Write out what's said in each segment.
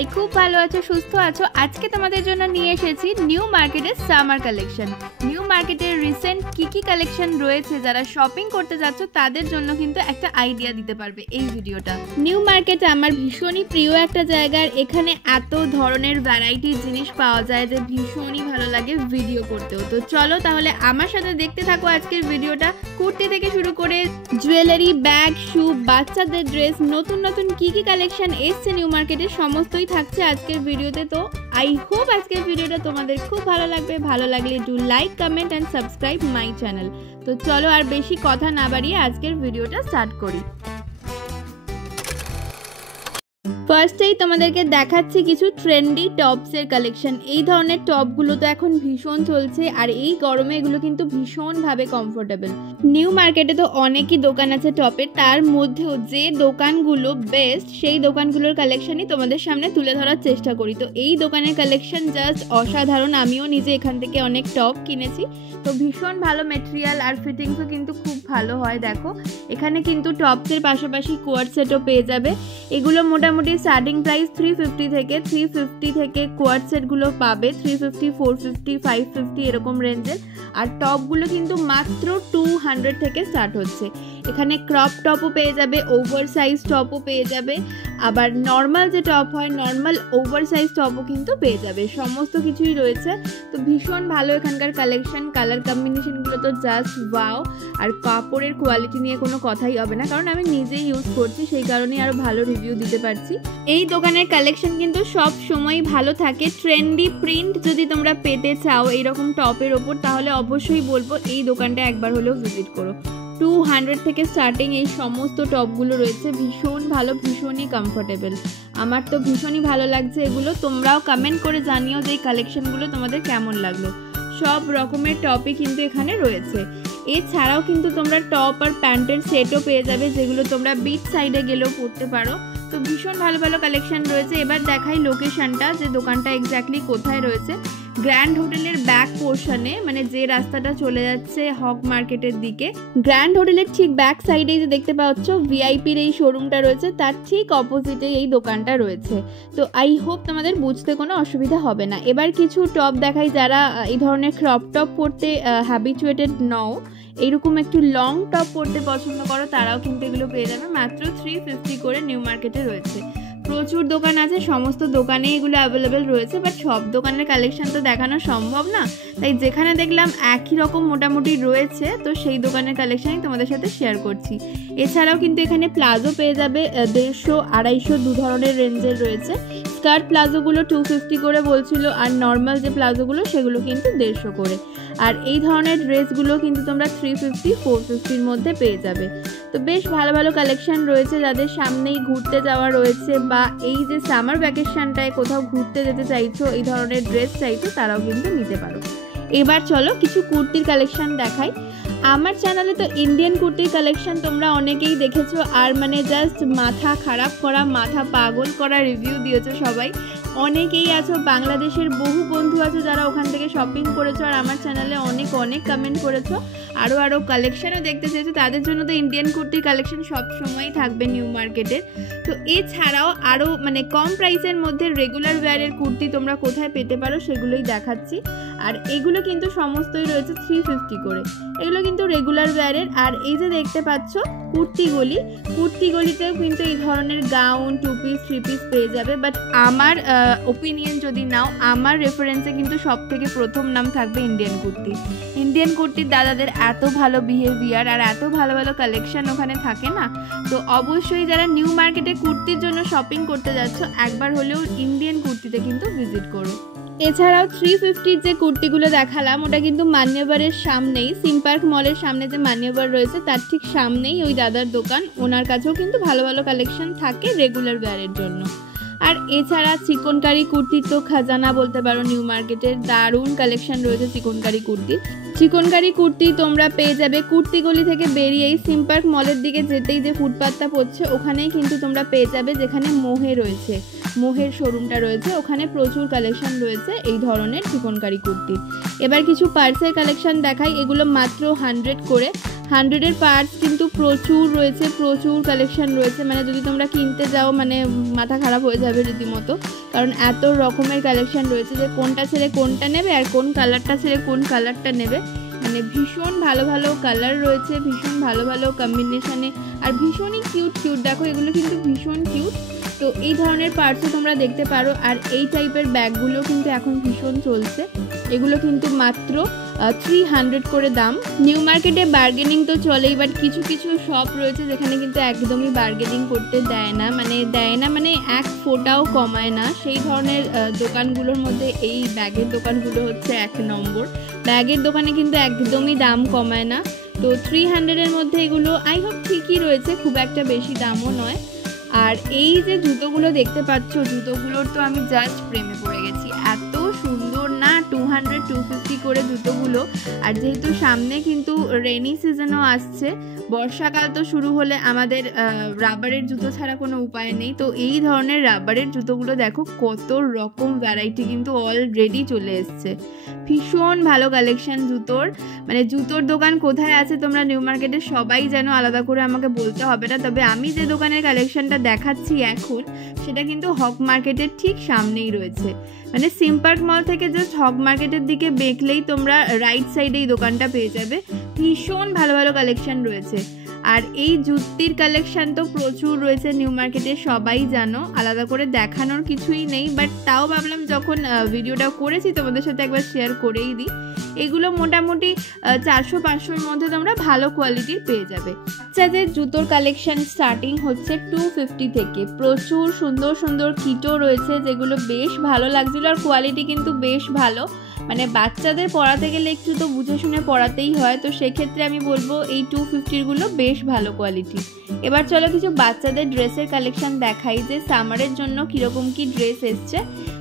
সবাই খুব ভালো আছো, সুস্থ আছো। আজকে তোমাদের জন্য নিয়ে এসেছি নিউ মার্কেটের সামার কালেকশন। নিউ মার্কেটের রিসেন্ট কি কালেকশন রয়েছে, যারা শপিং করতে যাচ্ছ তাদের জন্য কিন্তু একটা আইডিয়া দিতে পারবে এই ভিডিওটা। নিউ মার্কেট আমার ভীষণই প্রিয় একটা জায়গার, এখানে এত ধরনের ভ্যারাইটির জিনিস পাওয়া যায় যে ভীষণই ভালো লাগে ভিডিও করতেও। তো চলো তাহলে আমার সাথে দেখতে থাকো আজকের ভিডিওটা। কুর্তি থেকে শুরু করে জুয়েলারি, ব্যাগ, শু, বাচ্চাদের ড্রেস, নতুন নতুন কি কালেকশন এসছে নিউ মার্কেটে, সমস্তই থাকছে আজকের ভিডিওতে। তো আই হোপ আজকের ভিডিওটা তোমাদের খুব ভালো লাগবে। ভালো লাগলে do like, comment and subscribe my channel. তো চলো আর বেশি কথা না বাড়িয়ে আজকের ভিডিওটা স্টার্ট করি। ফার্স্টেই তোমাদেরকে দেখাচ্ছি কিছু ট্রেন্ডি টপসের কালেকশন। এই ধরনের টপগুলো তো এখন ভীষণ চলছে, আর এই গরমে এগুলো কিন্তু ভীষণভাবে কমফোর্টেবল। নিউ মার্কেটে তো অনেকই দোকান আছে টপের, তার মধ্যেও যে দোকানগুলো বেস্ট সেই দোকানগুলোর কালেকশনই তোমাদের সামনে তুলে ধরার চেষ্টা করি। তো এই দোকানের কালেকশন জাস্ট অসাধারণ। আমিও নিজে এখান থেকে অনেক টপ কিনেছি, তো ভীষণ ভালো মেটেরিয়াল আর ফিটিংসও কিন্তু খুব ভালো হয়। দেখো এখানে কিন্তু টপসের পাশাপাশি কোয়ার্ড সেটও পেয়ে যাবে। এগুলো মোটামুটি স্টার্টিং প্রাইস 350 থেকে কোয়ার্ড সেটগুলো পাবে 350, 450, 550 এরকম রেঞ্জের। আর টপগুলো কিন্তু মাত্র 200 থেকে স্টার্ট হচ্ছে। এখানে ক্রপ টপও পেয়ে যাবে, ওভার সাইজ টপও পেয়ে যাবে, আবার নর্মাল যে টপ হয় নর্মাল ওভার সাইজ টপও কিন্তু পেয়ে যাবে। সমস্ত কিছুই রয়েছে। তো ভীষণ ভালো এখানকার কালেকশন। কালার কম্বিনেশনগুলো তো জাস্ট ওয়াও। আর কাপড়ের কোয়ালিটি নিয়ে কোনো কথাই হবে না, কারণ আমি নিজেই ইউজ করছি, সেই কারণেই আরও ভালো রিভিউ দিতে পারছি। এই দোকানের কালেকশন কিন্তু সব সময় ভালো থাকে। ট্রেন্ডি প্রিন্ট যদি তোমরা পেতে চাও এইরকম টপের ওপর, তাহলে অবশ্যই বলবো এই দোকানটা একবার হলেও ভিজিট করো। 200 থেকে স্টার্টিং এই সমস্ত টপগুলো রয়েছে। ভীষণ ভালো, ভীষণই কমফোর্টেবল। আমার তো ভীষণই ভালো লাগছে এগুলো। তোমরাও কমেন্ট করে জানিও যে এই কালেকশনগুলো তোমাদের কেমন লাগলো। সব রকমের টপই কিন্তু এখানে রয়েছে। এছাড়াও কিন্তু তোমরা টপ আর প্যান্টের সেটও পেয়ে যাবে, যেগুলো তোমরা বিচ সাইডে গেলেও পরতে পারো। তো ভীষণ ভালো ভালো কালেকশন রয়েছে। এবার দেখাই লোকেশনটা, যে দোকানটা এক্স্যাক্টলি কোথায় রয়েছে। গ্র্যান্ড হোটেলের ব্যাক পোর্শনে, মানে যে রাস্তাটা চলে যাচ্ছে হক মার্কেটের দিকে, গ্র্যান্ড হোটেলের ঠিক ব্যাক সাইডে যে দেখতে পাচ্ছ ভিআইপির এই শোরুমটা রয়েছে, তার ঠিক অপোজিটে এই দোকানটা রয়েছে। তো আই হোপ তোমাদের বুঝতে কোনো অসুবিধা হবে না। এবার কিছু টপ দেখাই, যারা এই ধরনের ক্রপ টপ পরতে হ্যাবিচুয়েটেড নও, এইরকম একটু লং টপ পরতে পছন্দ করো, তারাও কিন্তু এগুলো পেয়ে যাবে মাত্র 350 করে নিউ মার্কেটে রয়েছে। প্রচুর দোকান আছে, সমস্ত দোকানে এগুলো অ্যাভেলেবেল রয়েছে, বাট সব দোকানের কালেকশন তো দেখানো সম্ভব না, তাই যেখানে দেখলাম একই রকম মোটামুটি রয়েছে তো সেই দোকানের কালেকশনই তোমাদের সাথে শেয়ার করছি। এছাড়াও কিন্তু এখানে প্লাজো পেয়ে যাবে 150, 250 দু ধরনের রেঞ্জের রয়েছে। স্কার্ট প্লাজোগুলো 250 করে বলছিল, আর নর্মাল যে প্লাজোগুলো সেগুলো কিন্তু 150 করে। আর এই ধরনের ড্রেসগুলো কিন্তু তোমরা 350, 450-র মধ্যে পেয়ে যাবে। তো বেশ ভালো ভালো কালেকশন রয়েছে। যাদের সামনেই ঘুরতে যাওয়া রয়েছে, বা এই যে সামার ভ্যাকেশনটায় কোথাও ঘুরতে যেতে চাইছো, এই ধরনের ড্রেস চাইছো, তারাও কিন্তু নিতে পারো। এবার চলো কিছু কুর্তির কালেকশন দেখাই। আমার চ্যানেলে তো ইন্ডিয়ান কুর্তির কালেকশন তোমরা অনেকেই দেখেছো, আর মানে জাস্ট মাথা খারাপ করা, মাথা পাগল করা রিভিউ দিয়েছো সবাই। অনেকেই আছো, বাংলাদেশের বহু বন্ধু আছে যারা ওখান থেকে শপিং করেছো, আর আমার চ্যানেলে অনেক কমেন্ট করেছো, আরও কালেকশনও দেখতে চেয়েছো। তাদের জন্য তো ইন্ডিয়ান কুর্তির কালেকশন সবসময়ই থাকবে নিউ মার্কেটের। তো এছাড়াও আরও মানে কম প্রাইসের মধ্যে রেগুলার ওয়্যারের কুর্তি তোমরা কোথায় পেতে পারো সেগুলোই দেখাচ্ছি। আর এগুলো কিন্তু সমস্তই রয়েছে 350 করে, এগুলো কিন্তু রেগুলার ওয়্যারের। আর এই যে দেখতে পাচ্ছ কুর্তিগুলিতেও কিন্তু এই ধরনের গাউন, 2 পিস, 3 পিস পেয়ে যাবে। বাট আমার ওপিনিয়ন যদি নাও, আমার রেফারেন্সে কিন্তু সব থেকে প্রথম নাম থাকবে ইন্ডিয়ান কুর্তি। ইন্ডিয়ান কুর্তির দাদাদের এত ভালো বিহেভিয়ার আর এত ভালো ভালো কালেকশন ওখানে থাকে না। তো অবশ্যই যারা নিউ মার্কেটে কুর্তির জন্য শপিং করতে যাচ্ছ, একবার হলেও ইন্ডিয়ান কুর্তিতে কিন্তু ভিজিট করো। এছাড়াও 350 যে কুর্তিগুলো দেখালাম, ওটা কিন্তু মান্যবরের সামনেই, সিম্পার্ক মলের সামনে যে মান্যবর রয়েছে তার ঠিক সামনেই ওই দাদার দোকান। ওনার কাছেও কিন্তু ভালো ভালো কালেকশন থাকে রেগুলার ওয়্যারের জন্য। আর এছাড়া চিকনকারি কুর্তির তো খাজানা বলতে পারো নিউ মার্কেটের। দারুণ কালেকশন রয়েছে চিকনকারি কুর্তির। চিকনকারি কুর্তি তোমরা পেয়ে যাবে কুর্তিগলি থেকে বেরিয়েই সিম্পার্ক মলের দিকে যেতেই যে ফুটপাথটা পড়ছে, ওখানেই কিন্তু তোমরা পেয়ে যাবে, যেখানে মোহে রয়েছে, মোহের শোরুমটা রয়েছে, ওখানে প্রচুর কালেকশন রয়েছে এই ধরনের চিকনকারি কুর্তির। এবার কিছু পার্সের কালেকশন দেখাই। এগুলো মাত্র 100 করে। 100-এর পার্টস কিন্তু প্রচুর রয়েছে, প্রচুর কালেকশন রয়েছে, মানে যদি তোমরা কিনতে যাও মানে মাথা খারাপ হয়ে যাবে রীতিমতো, কারণ এত রকমের কালেকশন রয়েছে যে কোনটা ছেড়ে কোনটা নেবে আর কোন কালারটা ছেড়ে কোন কালারটা নেবে। মানে ভীষণ ভালো ভালো কালার রয়েছে, ভীষণ ভালো ভালো কম্বিনেশনে, আর ভীষণই কিউট কিউট। দেখো এগুলো কিন্তু ভীষণ কিউট। তো এই ধরনের পার্টসও তোমরা দেখতে পারো। আর এই টাইপের ব্যাগগুলো কিন্তু এখন ভীষণ চলছে, এগুলো কিন্তু মাত্র 300 করে দাম। নিউ মার্কেটে বার্গেনিং তো চলেই, বাট কিছু কিছু শপ রয়েছে যেখানে কিন্তু একদমই বার্গেনিং করতে দেয় না, মানে এক ফোঁটাও কমায় না। সেই ধরনের দোকানগুলোর মধ্যে এই ব্যাগের দোকানগুলো হচ্ছে 1 নম্বর। ব্যাগের দোকানে কিন্তু একদমই দাম কমায় না। তো 300-এর মধ্যে এগুলো আই হোপ ঠিকই রয়েছে, খুব একটা বেশি দামও নয়। আর এই যে জুতোগুলো দেখতে পাচ্ছ, জুতোগুলোর তো আমি জাস্ট প্রেমে পড়ে গেছি, এত সুন্দর না, 200-250 করে জুতোগুলো। আর যেহেতু সামনে কিন্তু রেনি সিজনও আসছে, বর্ষাকাল তো শুরু হলে আমাদের রাবারের জুতো ছাড়া কোনো উপায় নেই। তো এই ধরনের রাবারের জুতোগুলো দেখো কত রকম ভ্যারাইটি কিন্তু অলরেডি চলে এসছে। ভীষণ ভালো কালেকশন জুতোর, মানে জুতোর দোকান কোথায় আছে তোমরা নিউ মার্কেটে সবাই জানো, আলাদা করে আমাকে বলতে হবে না। তবে আমি যে দোকানের কালেকশনটা দেখাচ্ছি এখন, সেটা কিন্তু হক মার্কেটের ঠিক সামনেই রয়েছে। মানে সিম পার্ক মল থেকে জাস্ট হক মার্কেটের দিকে বেঁকলেই তোমরা রাইট সাইডে এই দোকানটা পেয়ে যাবে। ভীষণ ভালো ভালো কালেকশন রয়েছে। আর এই জুতির কালেকশন তো প্রচুর রয়েছে নিউ মার্কেটে, সবাই জানো, আলাদা করে দেখানোর কিছুই নেই। বাট তাও ভাবলাম যখন ভিডিওটা করেছি তোমাদের সাথে একবার শেয়ার করেই দিই। এগুলো মোটামুটি 400-500-এর মধ্যে তোমরা ভালো কোয়ালিটির পেয়ে যাবে। বাচ্চাদের জুতোর কালেকশন স্টার্টিং হচ্ছে 250 থেকে। প্রচুর সুন্দর সুন্দর কিটো রয়েছে যেগুলো বেশ ভালো লাগছিল, আর কোয়ালিটি কিন্তু বেশ ভালো। মানে বাচ্চাদের পড়াতে গেলে একটু তো বুঝে শুনে পড়াতেই হয়, তো সেক্ষেত্রে আমি বলবো এই 250-গুলো বেশ ভালো কোয়ালিটি। এবার চলো কিছু বাচ্চাদের ড্রেসের কালেকশন দেখাই যে সামারের জন্য কীরকম কি ড্রেস এসছে।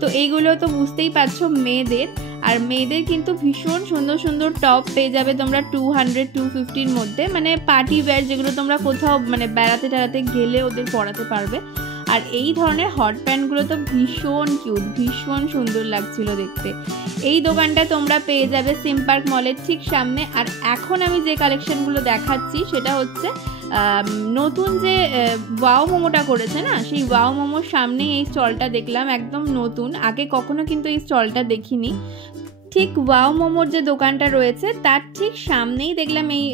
তো এইগুলো তো বুঝতেই পারছো মেয়েদের, আর মেয়েদের কিন্তু ভীষণ সুন্দর সুন্দর টপ পেয়ে যাবে তোমরা 200-250-র মধ্যে, মানে পার্টি ওয়্যার যেগুলো তোমরা কোথাও মানে বেড়াতে টেড়াতে গেলে ওদের পরাতে পারবে। আর এই ধরনের হট প্যান্টগুলো তো ভীষণ কিউট, ভীষণ সুন্দর লাগছিল দেখতে। এই দোকানটা তোমরা পেয়ে যাবে সিম পার্ক মলের ঠিক সামনে। আর এখন আমি যে কালেকশনগুলো দেখাচ্ছি সেটা হচ্ছে নতুন যে ওয়াও মোমোটা করেছে না, সেই ওয়াও মোমোর সামনে এই স্টলটা দেখলাম, একদম নতুন, আগে কখনো কিন্তু এই স্টলটা দেখিনি। ঠিক ওয়াও মোমোর যে দোকানটা রয়েছে তার ঠিক সামনেই দেখলাম এই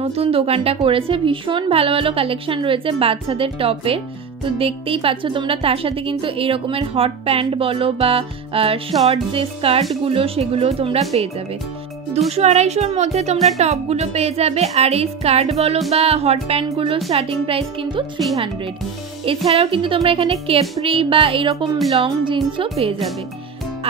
নতুন দোকানটা করেছে। ভীষণ ভালো ভালো কালেকশন রয়েছে বাচ্চাদের টপের, তো দেখতেই পাচ্ছ তোমরা। তার সাথে কিন্তু এই রকমের হট প্যান্ট বলো বা শর্ট যে স্কার্টগুলো সেগুলো তোমরা পেয়ে যাবে। 200-250-র মধ্যে তোমরা টপগুলো পেয়ে যাবে। আর এই স্কার্ট বলো বা হট প্যান্টগুলো স্টার্টিং প্রাইস কিন্তু 300। এছাড়াও কিন্তু তোমরা এখানে ক্যাপ্রি বা এইরকম লং জিন্সও পেয়ে যাবে।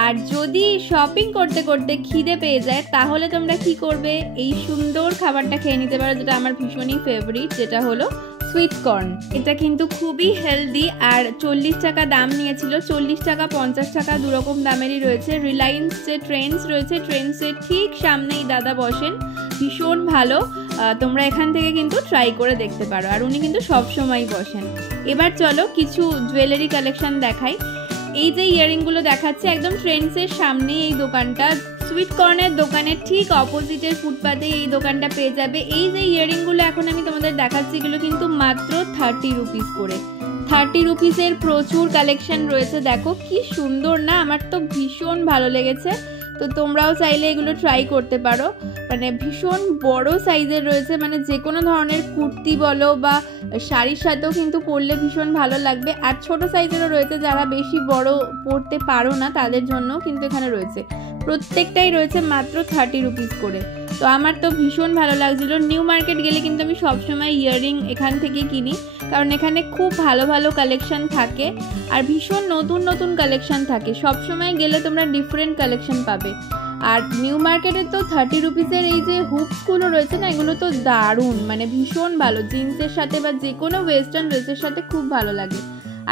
আর যদি শপিং করতে করতে খিদে পেয়ে যায় তাহলে তোমরা কি করবে, এই সুন্দর খাবারটা খেয়ে নিতে পারো, যেটা আমার ভীষণই ফেভারিট, যেটা হলো সুইট কর্ন। এটা কিন্তু খুবই হেলদি, আর 40 টাকা দাম নিয়েছিল। 40 টাকা 50 টাকা দুরকম দামেরই রয়েছে। রিলায়েন্স যে ট্রেন্ডস রয়েছে, ট্রেন্ডসের ঠিক সামনেই দাদা বসেন, ভীষণ ভালো। তোমরা এখান থেকে কিন্তু ট্রাই করে দেখতে পারো, আর উনি কিন্তু সবসময়ই বসেন। এবার চলো কিছু জুয়েলারি কালেকশন দেখাই। এই যে ইয়ারিংগুলো দেখাচ্ছে একদম ট্রেন্ডসের সামনে এই দোকানটা, সুইট কর্নের দোকানের ঠিক অপোজিটের ফুটপাতে এই দোকানটা পেয়ে যাবে। এই যে ইয়ারিংগুলো এখন আমি তোমাদের দেখাচ্ছি এগুলো কিন্তু মাত্র 30 রুপিস করে। 30 রুপিসের প্রচুর কালেকশন রয়েছে, দেখো কি সুন্দর না, আমার তো ভীষণ ভালো লেগেছে। তো তোমরাও চাইলে এগুলো ট্রাই করতে পারো। মানে ভীষণ বড় সাইজের রয়েছে, মানে যে কোনো ধরনের কুর্তি বলো বা শাড়ির সাথেও কিন্তু পরলে ভীষণ ভালো লাগবে। আর ছোট সাইজেরও রয়েছে, যারা বেশি বড় পরতে পারো না তাদের জন্য কিন্তু এখানে রয়েছে। প্রত্যেকটাই রয়েছে মাত্র 30 রুপিস করে। তো আমার তো ভীষণ ভালো লাগছিল। নিউ মার্কেট গেলে কিন্তু আমি সবসময় ইয়াররিং এখান থেকে কিনি, কারণ এখানে খুব ভালো ভালো কালেকশন থাকে আর ভীষণ নতুন নতুন কালেকশন থাকে। সবসময় গেলে তোমরা ডিফারেন্ট কালেকশন পাবে। আর নিউ মার্কেটে তো 30 রুপিসের এই যে হুকসগুলো রয়েছে না, এগুলো তো দারুণ, মানে ভীষণ ভালো, জিন্সের সাথে বা যে কোনো ওয়েস্টার্ন ড্রেসের সাথে খুব ভালো লাগে।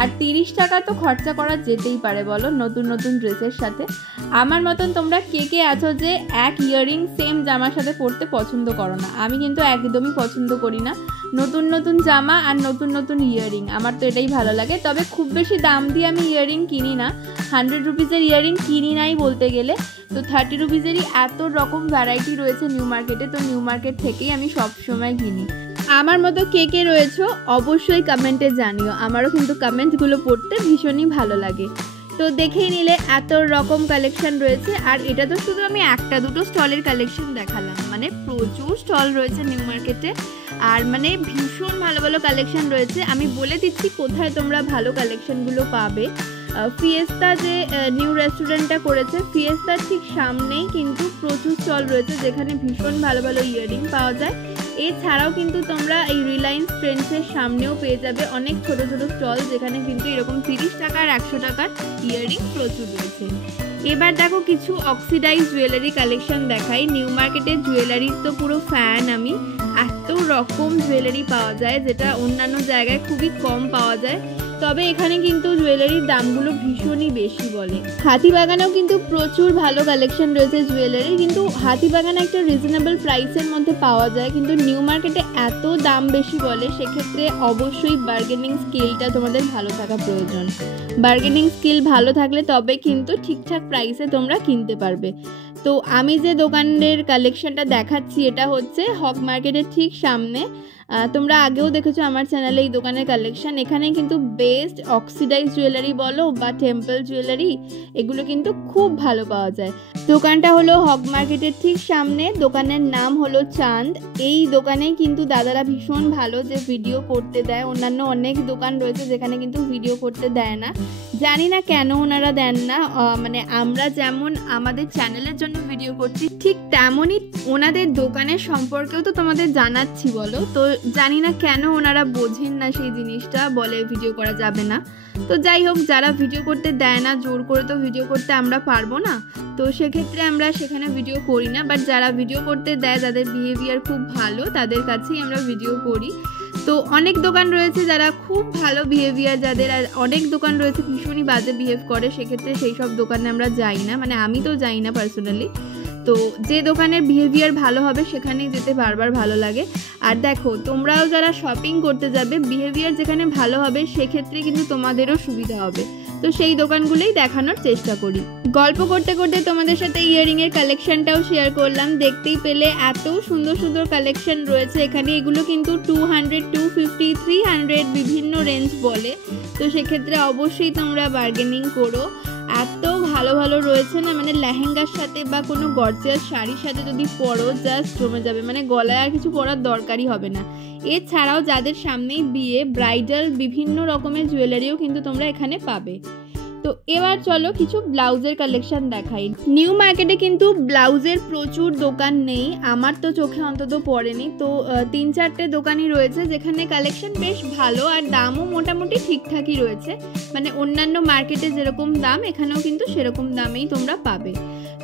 আর 30 টাকা তো খরচা করা যেতেই পারে বলো নতুন নতুন ড্রেসের সাথে। আমার মতন তোমরা কে কে আছো যে এক ইয়াররিং সেম জামার সাথে পরতে পছন্দ করো না? আমি কিন্তু একদমই পছন্দ করি না। নতুন নতুন জামা আর নতুন নতুন ইয়াররিং, আমার তো এটাই ভালো লাগে। তবে খুব বেশি দাম দিয়ে আমি ইয়াররিং কিনি না, 100 রুপিসের ইয়াররিং কিনি নাই বলতে গেলে। তো 30 রুপিজেরই এত রকম ভ্যারাইটি রয়েছে নিউ মার্কেটে। তো নিউ মার্কেট থেকেই আমি সবসময় কিনি। আমার মতো কে কে রয়েছো অবশ্যই কমেন্টে জানিও, আমারও কিন্তু কমেন্টগুলো পড়তে ভীষণই ভালো লাগে। তো দেখেই নিলে এত রকম কালেকশন রয়েছে, আর এটা তো শুধু আমি একটা দুটো স্টলের কালেকশন দেখালাম, মানে প্রচুর স্টল রয়েছে নিউ মার্কেটে, আর মানে ভীষণ ভালো ভালো কালেকশন রয়েছে। আমি বলে দিচ্ছি কোথায় তোমরা ভালো কালেকশনগুলো পাবে। ফিয়েস্তা যে নিউ রেস্টুরেন্টটা করেছে, ফিয়েস্তার ঠিক সামনেই কিন্তু প্রচুর স্টল রয়েছে যেখানে ভীষণ ভালো ভালো ইয়াররিং পাওয়া যায়। এছাড়াও কিন্তু তোমরা এই রিলায়েন্স ট্রেন্ডসের সামনেও পেয়ে যাবে অনেক ছোট ছোট স্টল যেখানে কিন্তু এরকম 30 টাকা আর 100 টাকার ইয়াররিং প্রচুর রয়েছে। এবার দেখো কিছু অক্সিডাইজ জুয়েলারি কালেকশন দেখাই। নিউ মার্কেটের জুয়েলারির তো পুরো ফ্যান আমি, এত রকম জুয়েলারি পাওয়া যায় যেটা অন্যান্য জায়গায় খুবই কম পাওয়া যায়। তবে এখানে কিন্তু জুয়েলারির দামগুলো ভীষণই বেশি বলে। হাতিবাগানেও কিন্তু প্রচুর ভালো কালেকশন রয়েছে জুয়েলারি, কিন্তু হাতিবাগানে একটা রিজনেবল প্রাইসের মধ্যে পাওয়া যায়, কিন্তু নিউ মার্কেটে এত দাম বেশি বলে, সেক্ষেত্রে অবশ্যই বার্গেনিং স্কিলটা তোমাদের ভালো থাকা প্রয়োজন। বার্গেনিং স্কিল ভালো থাকলে তবে কিন্তু ঠিকঠাক প্রাইসে তোমরা কিনতে পারবে। তো আমি যে দোকানের কালেকশনটা দেখাচ্ছি এটা হচ্ছে হক মার্কেটের ঠিক সামনে। তোমরা আগেও দেখেছো আমার চ্যানেলে এই দোকানের কালেকশন। এখানে কিন্তু বেস্ট অক্সিডাইজ জুয়েলারি বলো বা টেম্পল জুয়েলারি, এগুলো কিন্তু খুব ভালো পাওয়া যায়। দোকানটা হলো হক মার্কেটের ঠিক সামনে, দোকানের নাম হলো চাঁদ। এই দোকানে কিন্তু দাদারা ভীষণ ভালো, যে ভিডিও করতে দেয়। অন্যান্য অনেক দোকান রয়েছে যেখানে কিন্তু ভিডিও করতে দেয় না, জানি না কেন ওনারা দেন না। মানে আমরা যেমন আমাদের চ্যানেলের জন্য ভিডিও করছি, ঠিক তেমনই ওনাদের দোকানের সম্পর্কেও তো তোমাদের জানাচ্ছি বলো। তো জানি না কেন ওনারা বোঝেন না সেই জিনিসটা, বলে ভিডিও করা যাবে না। তো যাই হোক, যারা ভিডিও করতে দেয় না, জোর করে তো ভিডিও করতে আমরা পারবো না, তো সেক্ষেত্রে আমরা সেখানে ভিডিও করি না। বাট যারা ভিডিও করতে দেয়, যাদের বিহেভিয়ার খুব ভালো, তাদের কাছেই আমরা ভিডিও করি। তো অনেক দোকান রয়েছে যারা খুব ভালো বিহেভিয়ার যাদের, আর অনেক দোকান রয়েছে ভীষণই বাজে বিহেভ করে, সেক্ষেত্রে সেই সব দোকানে আমরা যাই না, মানে আমি তো যাই না পার্সোনালি। তো যে দোকানের বিহেভিয়ার ভালো হবে সেখানেই যেতে বারবার ভালো লাগে। আর দেখো, তোমরাও যারা শপিং করতে যাবে, বিহেভিয়ার যেখানে ভালো হবে সেক্ষেত্রে কিন্তু তোমাদেরও সুবিধা হবে। তো সেই দোকানগুলোই দেখানোর চেষ্টা করি। গল্প করতে করতে তোমাদের সাথে ইয়াররিংয়ের কালেকশনটাও শেয়ার করলাম। দেখতেই পেলে এত সুন্দর সুন্দর কালেকশন রয়েছে এখানে। এগুলো কিন্তু 200, 250, 300 বিভিন্ন রেঞ্জ বলে। তো সেক্ষেত্রে অবশ্যই তোমরা বার্গেনিং করো। এত ভালো ভালো রয়েছে না, মানে লেহেঙ্গার সাথে বা কোনো গর্জিয়াস শাড়ির সাথে যদি পরো জাস্ট জমে যাবে, মানে গলায় আর কিছু পরার দরকারই হবে না। এছাড়াও যাদের সামনেই বিয়ে, ব্রাইডাল বিভিন্ন রকমের জুয়েলারিও কিন্তু তোমরা এখানে পাবে। তো এবার চলো কিছু ব্লাউজের কালেকশন দেখাই। নিউ মার্কেটে কিন্তু ব্লাউজের প্রচুর দোকান নেই, আমার তো চোখে অন্তত পড়েনি। তো 3-4টে দোকানই রয়েছে যেখানে কালেকশন বেশ ভালো, আর দামও মোটামুটি ঠিকঠাকই রয়েছে। মানে অন্যান্য মার্কেটে যেরকম দাম, এখানেও কিন্তু সেরকম দামেই তোমরা পাবে।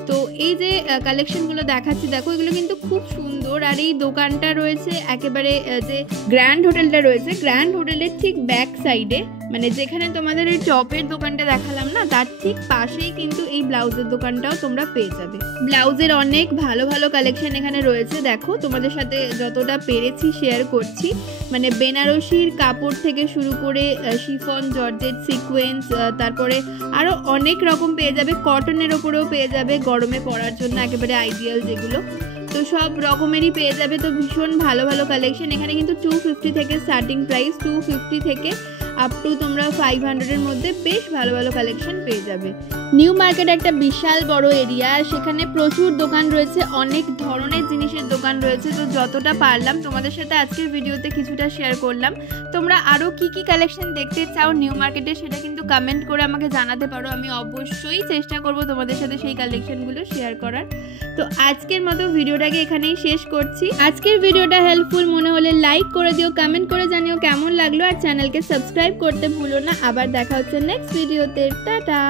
তো এই যে কালেকশনগুলো দেখাচ্ছি দেখো, এগুলো কিন্তু খুব সুন্দর। আর এই দোকানটা রয়েছে একেবারে যে গ্র্যান্ড হোটেলটা রয়েছে, গ্র্যান্ড হোটেলের ঠিক ব্যাক সাইডে, মানে যেখানে তোমাদের এই টপের দোকানটা দেখালাম না, তার ঠিক পাশেই কিন্তু এই ব্লাউজের দোকানটাও তোমরা পেয়ে যাবে। ব্লাউজের অনেক ভালো ভালো কালেকশন এখানে রয়েছে। দেখো, তোমাদের সাথে যতটা পেরেছি শেয়ার করছি। মানে বেনারসির কাপড় থেকে শুরু করে শিফন, জর্জেট, সিকোয়েন্স, তারপরে আরও অনেক রকম পেয়ে যাবে। কটনের ওপরেও পেয়ে যাবে, গরমে পরার জন্য একেবারে আইডিয়াল যেগুলো, তো সব রকমেরই পেয়ে যাবে। তো ভীষণ ভালো ভালো কালেকশন এখানে কিন্তু 250 থেকে স্টার্টিং প্রাইস, 250 থেকে আপ টু তোমরা 500-এর মধ্যে বেশ ভালো ভালো কালেকশন পেয়ে যাবে। নিউ মার্কেট একটা বিশাল বড় এরিয়া, আর সেখানে প্রচুর দোকান রয়েছে, অনেক ধরনের জিনিসের দোকান রয়েছে। তো যতটা পারলাম তোমাদের সাথে আজকের ভিডিওতে কিছুটা শেয়ার করলাম। তোমরা আরও কি কি কালেকশন দেখতে চাও নিউ মার্কেটে, সেটা কিন্তু কমেন্ট করে আমাকে জানাতে পারো। আমি অবশ্যই চেষ্টা করব তোমাদের সাথে সেই কালেকশনগুলো শেয়ার করার। তো আজকের মতো ভিডিওটাকে এখানেই শেষ করছি। আজকের ভিডিওটা হেল্পফুল মনে হলে লাইক করে দিও, কমেন্ট করে জানিও কেমন লাগলো, আর চ্যানেলকে সাবস্ক্রাইব করতে ভুলো না। আবার দেখা হচ্ছে নেক্সট ভিডিওতে। টাটা।